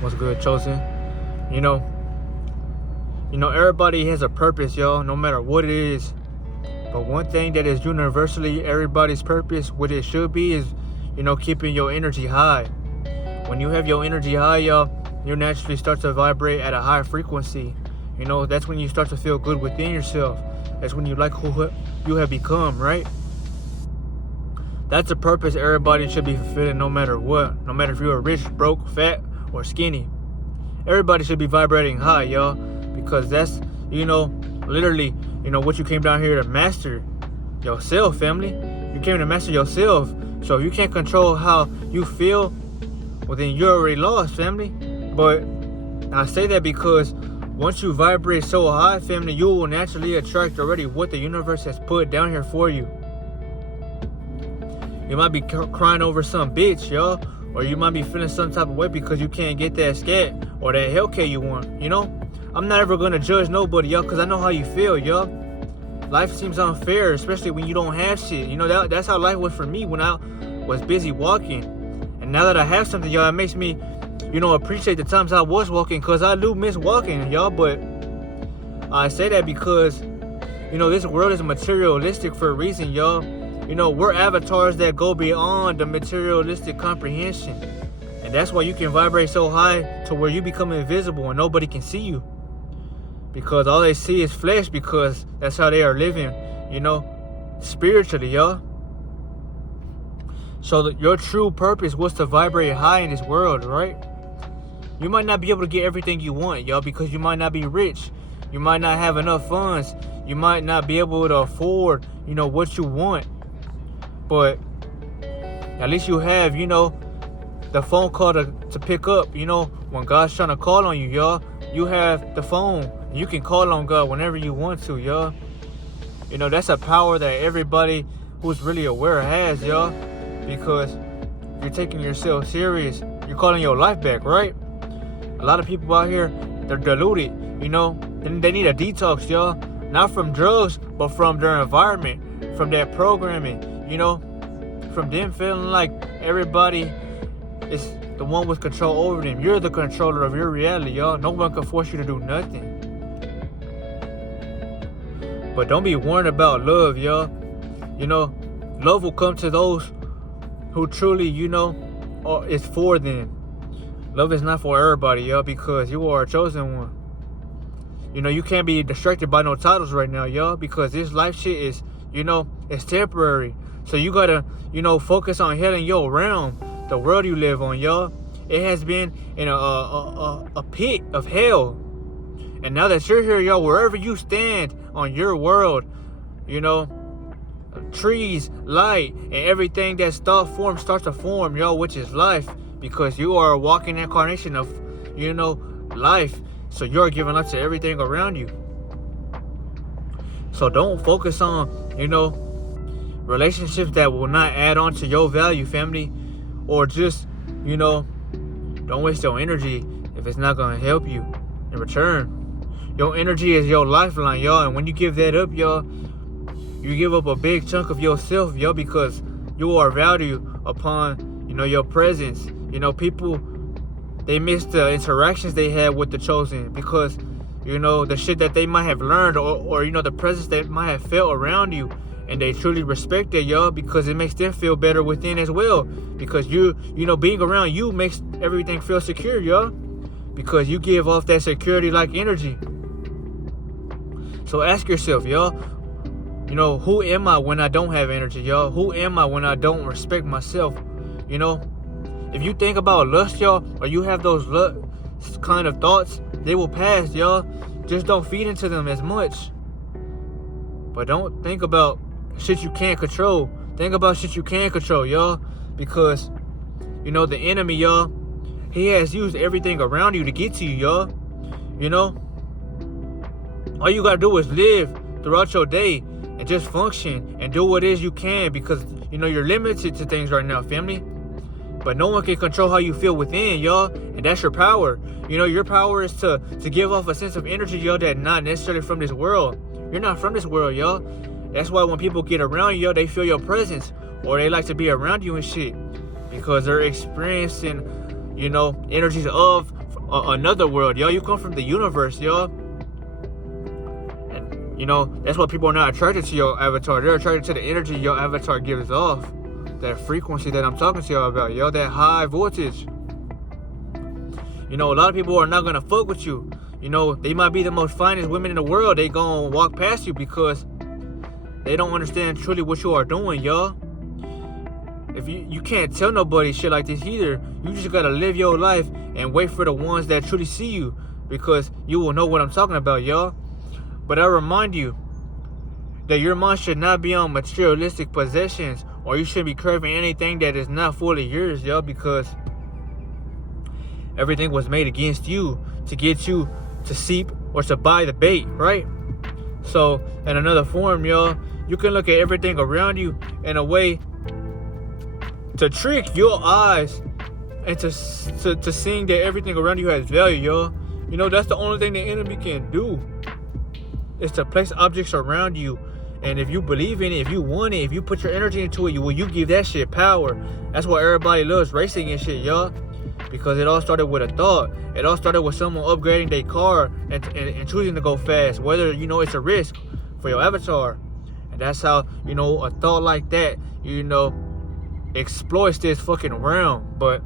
What's good, Chosen? You know, everybody has a purpose, y'all, no matter what it is. But one thing that is universally everybody's purpose, what it should be, is, keeping your energy high. When you have your energy high, y'all, you naturally start to vibrate at a high frequency. That's when you start to feel good within yourself. That's when you like who you have become, right? That's a purpose everybody should be fulfilling no matter what. No matter if you're rich, broke, fat, or skinny. Everybody should be vibrating high, y'all. Because that's, literally, what you came down here to master. Yourself, family. You came to master yourself. So if you can't control how you feel, well then you're already lost, family. But I say that because once you vibrate so high, family, you will naturally attract already what the universe has put down here for you. You might be crying over some bitch, y'all. Or you might be feeling some type of way because you can't get that scat or that Hellcat you want, I'm not ever going to judge nobody, y'all, because I know how you feel, y'all. Life seems unfair, especially when you don't have shit. That's how life was for me when I was busy walking. And now that I have something, y'all, it makes me, appreciate the times I was walking, because I do miss walking, y'all. But I say that because, this world is materialistic for a reason, y'all. We're avatars that go beyond the materialistic comprehension. And that's why you can vibrate so high to where you become invisible and nobody can see you. Because all they see is flesh, because that's how they are living, spiritually, y'all. So your true purpose was to vibrate high in this world, right? You might not be able to get everything you want, y'all, because you might not be rich. You might not have enough funds. You might not be able to afford, what you want. But at least you have, the phone call to pick up, when God's trying to call on you, y'all. You have the phone. You can call on God whenever you want to, y'all. That's a power that everybody who's really aware has, y'all. Because you're taking yourself serious. You're calling your life back, right? A lot of people out here, they're deluded, and they need a detox, y'all. Not from drugs, but from their environment, from that programming, from them feeling like everybody is the one with control over them. You're the controller of your reality, y'all. No one can force you to do nothing. But don't be worried about love, y'all. Love will come to those who truly, is for them. Love is not for everybody, y'all, because you are a chosen one. You can't be distracted by no titles right now, y'all, because this life shit is, it's temporary. So you gotta, focus on healing your realm, the world you live on, y'all. It has been in a pit of hell. And now that you're here, y'all, wherever you stand on your world, trees, light, and everything that starts to form, y'all, which is life. Because you are a walking incarnation of, life. So you're giving life to everything around you. So don't focus on, relationships that will not add on to your value, family. Or just, don't waste your energy if it's not going to help you in return. Your energy is your lifeline, y'all. And when you give that up, y'all, you give up a big chunk of yourself, y'all, because you are valued upon, your presence. People, they miss the interactions they had with the chosen because, the shit that they might have learned or the presence they might have felt around you. And they truly respect it, y'all, because it makes them feel better within as well. Because being around you makes everything feel secure, y'all. Because you give off that security-like energy. So ask yourself, y'all, who am I when I don't have energy, y'all? Who am I when I don't respect myself? If you think about lust, y'all, or you have those kind of thoughts, they will pass, y'all. Just don't feed into them as much. But don't think about shit you can't control. Think about shit you can control, y'all. Because, the enemy, y'all, he has used everything around you to get to you, y'all. All you gotta do is live throughout your day and just function and do what it is you can because, you're limited to things right now, family. But no one can control how you feel within, y'all. And that's your power. Your power is to give off a sense of energy, y'all, that's not necessarily from this world. You're not from this world, y'all. That's why when people get around you, y'all, they feel your presence. Or they like to be around you and shit. Because they're experiencing, energies of another world, y'all. You come from the universe, y'all. And you know that's why people are not attracted to your avatar. They're attracted to the energy your avatar gives off, that frequency that I'm talking to y'all about, y'all. That high voltage. You know, a lot of people are not gonna fuck with you. You know, they might be the most finest women in the world. They gonna walk past you because they don't understand truly what you are doing, y'all. If you can't tell nobody shit like this either. You just gotta live your life and wait for the ones that truly see you, because you will know what I'm talking about, y'all. But I remind you that your mind should not be on materialistic possessions, or you shouldn't be craving anything that is not fully yours, y'all, because everything was made against you to get you to seep or to buy the bait, right? So in another form, y'all, you can look at everything around you in a way to trick your eyes into seeing that everything around you has value, y'all. You know, that's the only thing the enemy can do, is to place objects around you. And if you believe in it, if you want it, if you put your energy into it, you give that shit power. That's why everybody loves racing and shit, y'all. Because it all started with a thought. It all started with someone upgrading their car and choosing to go fast, whether, you know, it's a risk for your avatar. And that's how, you know, a thought like that, you know, exploits this fucking realm. But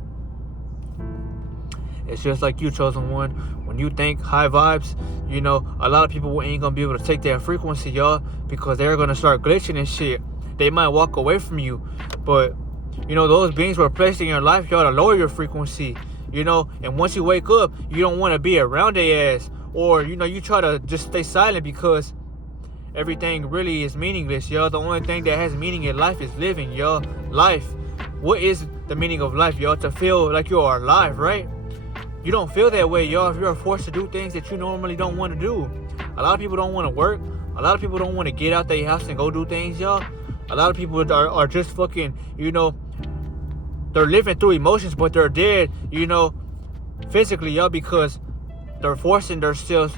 it's just like you, chosen one. When you think high vibes, you know, a lot of people ain't gonna be able to take that frequency, y'all, because they're gonna start glitching and shit. They might walk away from you, but you know, those beings were placed in your life, y'all, to lower your frequency, you know. And once you wake up, you don't want to be around their ass, or, you know, you try to just stay silent because everything really is meaningless, y'all. The only thing that has meaning in life is living, y'all. Life. What is the meaning of life, y'all? To feel like you are alive, right? You don't feel that way, y'all, if you're forced to do things that you normally don't want to do. A lot of people don't want to work. A lot of people don't want to get out their house and go do things, y'all. A lot of people are just fucking, you know, they're living through emotions, but they're dead, you know, physically, y'all, because they're forcing themselves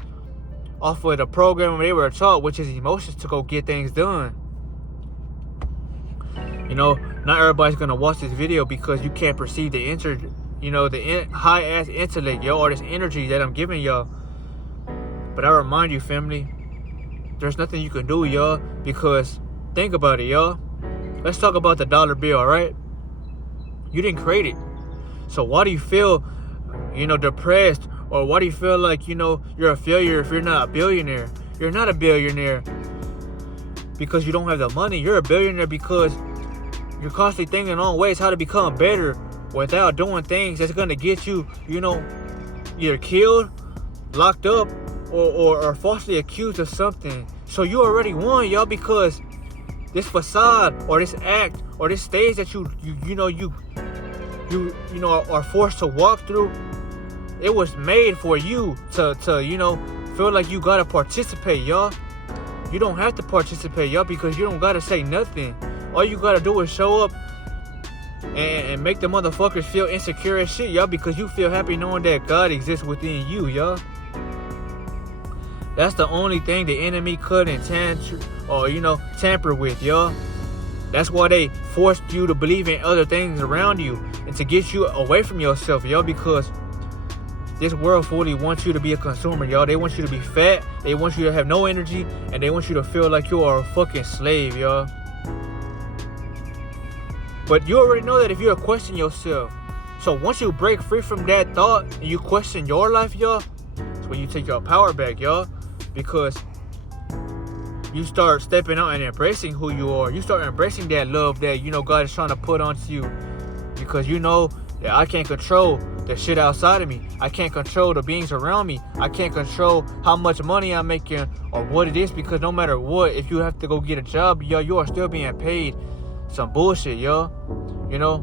off of the program they were taught, which is emotions, to go get things done. You know, not everybody's gonna watch this video because you can't perceive the high ass intellect, y'all, or this energy that I'm giving y'all. But I remind you, family, there's nothing you can do, y'all, because think about it, y'all. Let's talk about the dollar bill, alright? You didn't create it. So why do you feel, you know, depressed? Or why do you feel like, you know, you're a failure if you're not a billionaire? You're not a billionaire because you don't have the money. You're a billionaire because you're constantly thinking on ways how to become better without doing things that's going to get you, you know, either killed, locked up, or falsely accused of something. So you already won, y'all, because this facade or this act or this stage that you are forced to walk through, it was made for you to you know, feel like you gotta participate, y'all. You don't have to participate, y'all, because you don't gotta say nothing. All you gotta do is show up and make the motherfuckers feel insecure as shit, y'all, because you feel happy knowing that God exists within you, y'all. That's the only thing the enemy couldn't tamper with, y'all. That's why they forced you to believe in other things around you and to get you away from yourself, y'all, because this world fully wants you to be a consumer, y'all. They want you to be fat, they want you to have no energy, and they want you to feel like you are a fucking slave, y'all. But you already know that if you question yourself. So once you break free from that thought and you question your life, y'all, that's when you take your power back, y'all. Because you start stepping out and embracing who you are. You start embracing that love that, you know, God is trying to put onto you. Because you know that I can't control the shit outside of me. I can't control the beings around me. I can't control how much money I'm making or what it is. Because no matter what, if you have to go get a job, y'all, you are still being paid some bullshit, y'all. You know?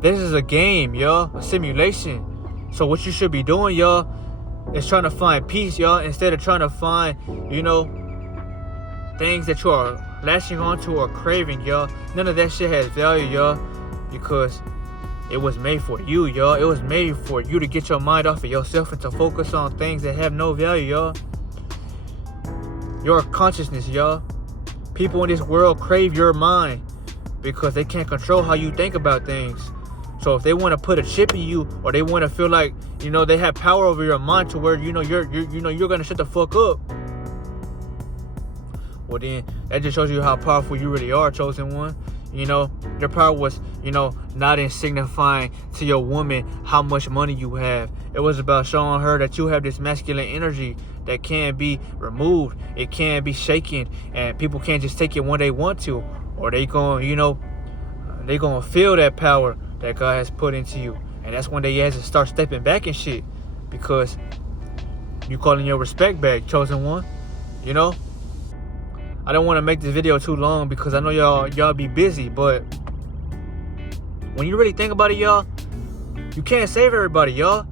This is a game, y'all. A simulation. So what you should be doing, y'all, is trying to find peace, y'all, instead of trying to find, you know, things that you are latching onto or craving, y'all. None of that shit has value, y'all, because it was made for you, y'all. It was made for you to get your mind off of yourself and to focus on things that have no value, y'all. Your consciousness, y'all. People in this world crave your mind because they can't control how you think about things. So if they want to put a chip in you, or they want to feel like, you know, they have power over your mind to where, you know, you're gonna shut the fuck up, well then that just shows you how powerful you really are, chosen one. You know, your power was, you know, not in signifying to your woman how much money you have. It was about showing her that you have this masculine energy that can be removed. It can be shaken, and people can't just take it when they want to, or they gonna, you know, they gonna feel that power that God has put into you. And that's when they have to start stepping back and shit, because you calling your respect back, chosen one. You know, I don't want to make this video too long because I know y'all be busy, but when you really think about it, y'all, you can't save everybody, y'all.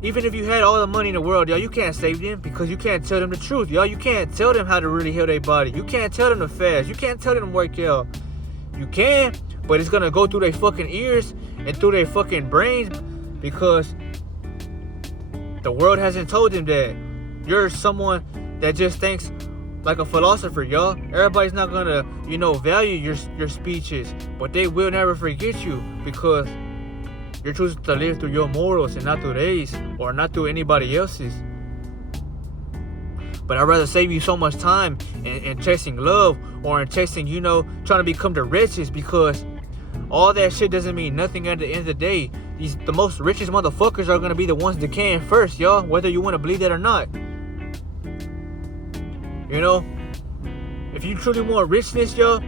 Even if you had all the money in the world, y'all, you can't save them, because you can't tell them the truth, y'all. You can't tell them how to really heal their body. You can't tell them to fast. You can't tell them to work out. You can, but it's gonna go through their fucking ears and through their fucking brains, because the world hasn't told them that. You're someone that just thinks like a philosopher, y'all. Everybody's not gonna, you know, value your speeches, but they will never forget you, because you're choosing to live through your morals and not through theirs, or not through anybody else's. But I'd rather save you so much time in chasing love, or in chasing, you know, trying to become the richest, because all that shit doesn't mean nothing at the end of the day. The most richest motherfuckers are gonna be the ones decaying first, y'all, whether you want to believe that or not. You know, if you truly want richness, y'all,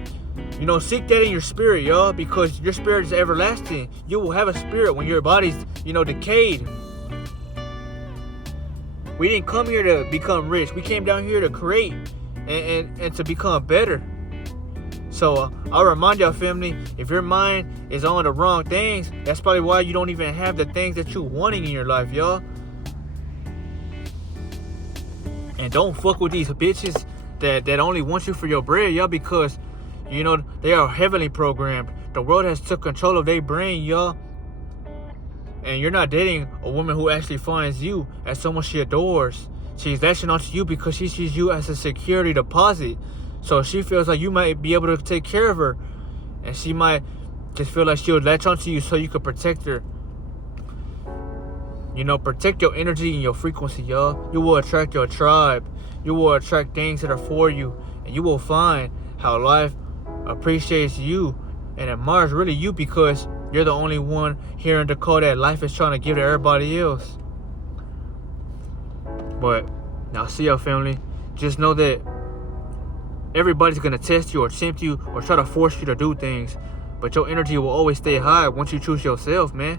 you know, seek that in your spirit, y'all, because your spirit is everlasting. You will have a spirit when your body's, you know, decayed. We didn't come here to become rich. We came down here to create and to become better. So I'll remind y'all, family, if your mind is on the wrong things, that's probably why you don't even have the things that you're wanting in your life, y'all. And don't fuck with these bitches that only want you for your bread, y'all, because, you know, they are heavily programmed. The world has took control of their brain, y'all. And you're not dating a woman who actually finds you as someone she adores. She's latching onto you because she sees you as a security deposit. So she feels like you might be able to take care of her, and she might just feel like she'll latch onto you so you can protect her. You know, protect your energy and your frequency, y'all. You will attract your tribe. You will attract things that are for you, and you will find how life appreciates you and admires really you, because you're the only one hearing the call that life is trying to give to everybody else. But now, see y'all, family. Just know that everybody's gonna test you or tempt you or try to force you to do things, but your energy will always stay high once you choose yourself, man.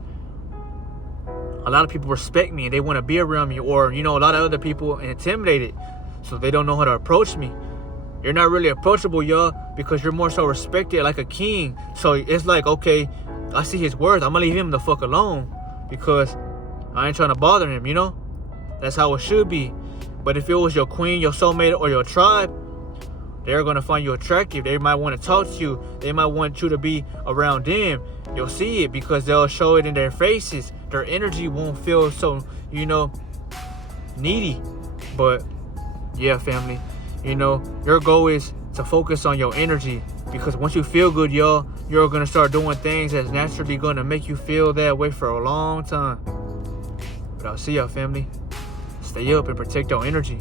A lot of people respect me and they want to be around me, or, you know, a lot of other people are intimidated, so they don't know how to approach me. You're not really approachable, y'all, because you're more so respected like a king. So it's like, okay, I see his worth, I'm gonna leave him the fuck alone, because I ain't trying to bother him, you know? That's how it should be. But if it was your queen, your soulmate, or your tribe, they're going to find you attractive. They might want to talk to you. They might want you to be around them. You'll see it because they'll show it in their faces. Their energy won't feel so, you know, needy. But yeah, family, you know, your goal is to focus on your energy, because once you feel good, y'all, you're going to start doing things that's naturally going to make you feel that way for a long time. But I'll see y'all, family. Stay up and protect your energy.